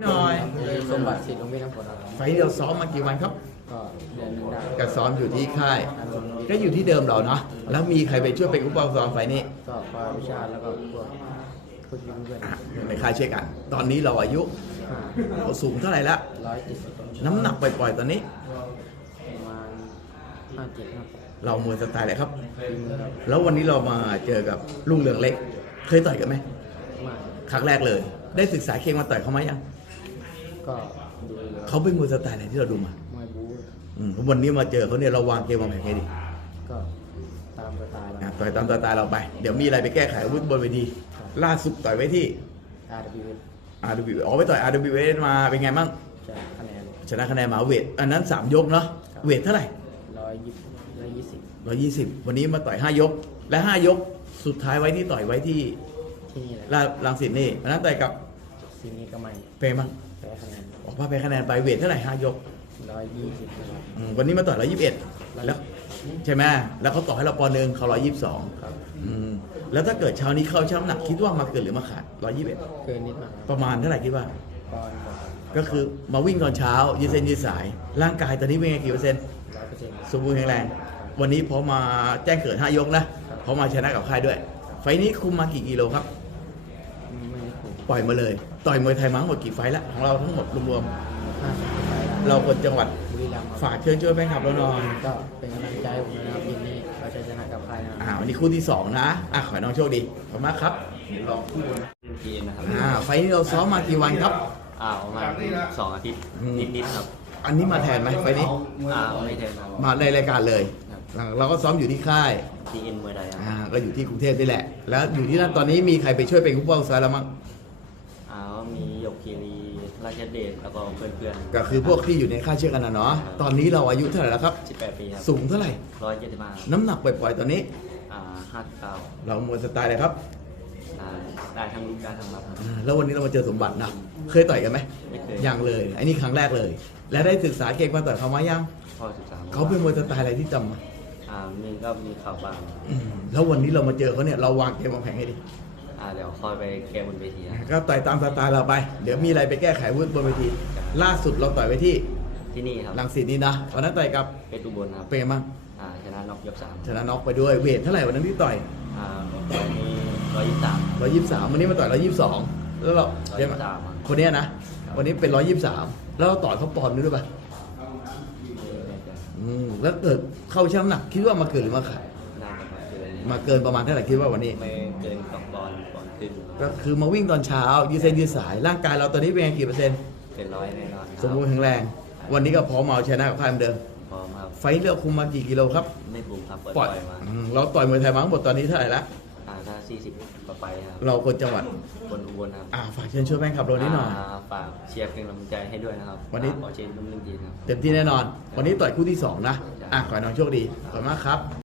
หน่อยสมบัติสิทธิ์หลวงพี่น้ำฝนครับไฟล์เราซ้อมมากี่วันครับก็เดือนหนึงได้ก็ซ้อมอยู่ที่ค่าย ก็อยู่ที่เดิมเราเนาะแล้วมีใครไปช่วยเป็นอุปกรณ์ซ้อมไฟล์นี้ก็ความวิชาแล้วก็พวกพวกยิ้มเพื่อนอยู่ในค่ายเช่นกัน ตอนนี้เราอายุห้าเราสูงเท่าไหร่ละร้อยเจ็ดสิบน้ำหนักปล่อยๆตอนนี้ ประมาณห้าเจ็ดห้าแปดเรามวยสไตล์อะไรครับปีมือครับแล้ววันนี้เรามาเจอกับลุงเรืองเล็ก เคยต่อยกันไหมมากครั้งแรกเลย ได้ศึกษาเก่งมาต่อยเขาไหมยัง ก็ดูเลยเขาเป็นมวยสไตล์ไหนที่เราดูมามวยบู๊อืมวันนี้มาเจอเขาเนี่ยเราวางเกมวางแผนไงดีก็ตามสไตล์อะเราต่อยตามสไตล์เราไป เดี๋ยวมีอะไรไปแก้ไขอาวุธบนเวทีล่าสุดต่อยไว้ที่อาร์บีเอ RW อ๋อไปต่อย RW มาเป็นไงบ้างจะคะแนนชนะคะแนนมาเวทอันนั้น 3 ยกเนาะเวทเท่าไหร่ร้อยยี่ร้อยยี่สิบ120วันนี้มาต่อย 5 ยก และ 5 ยกสุดท้ายไว้ที่ต่อยไว้ที่ที่นี่แหละ ลาดรังสิตนี่อันนั้นต่อยกับ ซีนี้ก็ไม่เปรมั้งแพ้คะแนนออกมาไปคะแนนไปเวทเท่าไหร่5ยกร้อยยี่สิบครับอืมวันนี้มาต่อย121แล้วใช่ไหมแล้วเขาต่อให้เราปอนด์หนึ่งเขา122ครับอืมแล้วถ้าเกิดเช้านี้เข้าช่างน้ำหนักคิดว่ามาเกินหรือมาขาด121เกินนิดหน่อยครับประมาณเท่าไหร่คิดว่าปอนด์กว่าก็คือมาวิ่งตอนเช้ายืดเส้นยืดสาย ร่างกายตอนนี้เป็นไงกี่เปอร์เซ็นต์ร้อยเปอร์เซ็นต์สมบูรณ์แข็งแรง วันนี้พอมาแจ้งเกิด5ยกนะพอมาชนะกับค่ายด้วย ไฟล์นี้คุมมากี่กิโลครับไม่ได้ถูก ปล่อยมาเลย ต่อยมวยไทยมาทั้งหมดกี่ไฟล์ละของเราทั้งหมดรวมห้าสิบไปได้ๆเราคนจังหวัดบุรีรัมย์ครับฝากเชิญช่วยแฟนคลับเราหน่อยก็เป็นกำลังใจให้ผมนะครับยินดีเราจะชนะกับใครนะครับอ่าวันนี้คู่ที่2นะอะขอให้น้องโชคดีขอบคุณมากครับทีมนะครับอ่าไฟล์นี้เราซ้อมมากี่วันครับ อ่าประมาณสองอาทิตย์อืม นิดๆครับอันนี้มาแทนไหมไฟล์นี้อ่าไม่เทนครับ มาในรายการเลยเราก็ซ้อมอยู่ที่ค่าย ทีเอ็นมวยไทยครับอ่าก็อยู่ที่กรุงเทพนี่แหละ แล้วอยู่ที่นั่นตอนนี้มีใครไปช่วยเป็นผู้ป้องซ้ายแล้วมั้งอ่าก็มีหยก คีรีราชเดชแล้วก็เพื่อนก็คือพวกที่อยู่ในค่ายเชือกกันนะเนาะตอนนี้เราอายุเท่าไหร่แล้วครับๆ18 ปีครับสูงเท่าไหร่ร้อยเจ็ดสิบห้าน้ำหนักปล่อยๆตอนนี้อ่าห้าเก้าเรามวยสไตล์อะไรครับอ่าได้ทั้งลุกได้ทั้งรับครับอ่าแล้ววันนี้เรามาเจอสมบัตินะเคยต่อยกันไหมไม่เคยยังเลยอันนี้ครั้งแรกเลย และได้ศึกษาเก่งมาต่อยเขามายังข้อสิบสามเขาเป็นมวยสไตล์อะไรที่จำมาอ่ามีก็มีข่าวบางอืมแล้ววันนี้เรามาเจอเขาเนี่ยเราวางเกมวางแผนให้ดี อ่าเดี๋ยวค่อยไปแก้บนเวทีครับก็ต่อยตามสไตล์เราไป เดี๋ยวมีอะไรไปแก้ไขวุฒิบนเวที ล่าสุดเราต่อยไปที่ที่นี่ครับลังสิตนี่นะวันนั้นต่อยกับเป็นอุบลครับเปรมั้งอ่าชนะน็อกยกสามชนะน็อกไปด้วยเวทเท่าไหร่วันนั้นที่ต่อยอ่าวันนี้ร้อยยี่สิบสามร้อยยี่สิบสามวันนี้มาต่อยร้อยยี่สิบสองแล้วเราใช่ไหม123อะคนเนี้ยนะวันนี้เป็นร้อยยี่สิบสามแล้วเราต่อยเขาปอนด์นึงด้วยป่ะอืมแล้วเกิดเข้าช่างน้ำหนักคิดว่ามาเกินหรือมาขาดน่าจะ มาเกินมาเกินประมาณเท่าไหร่คิดว่าวันนี้ ไม่เกินสองบอลบอลขึ้นก็คือมาวิ่งตอนเช้ายืดเส้นยืดสาย ร่างกายเราตอนนี้เป็นไงกี่เปอร์เซ็นต์เป็นร้อยแน่นอนคสมบูรณ์แข็งแรง วันนี้ก็พร้อมเอาชนะกับค่ายเหมือนเดิม พร้อมครับ ไฟท์เลือกคุมมากี่กิโลครับไม่บุมครับเปิดปปล่ล่ออยยมาอืมเราต่อยมวยไทยมาทั้งหมดตอนนี้เท่าไหร่ละอ่าถ้าสี่สิบกว่าไปครับเราคนจังหวัดบนอุบลครับอ่าฝากเชิญช่วยแฟนคลับเรานิดหน่อยาฝากเชียร์เป็นกำลังใจให้ด้วยนะครับวันนี้ ขอเชียร์นุ่มนิ่มทีครับ เต็มที่แน่นอน วันนี้ต่อยคู่ที่สองนะอะขอให้น้องโชคดีขอบคุณมากครับ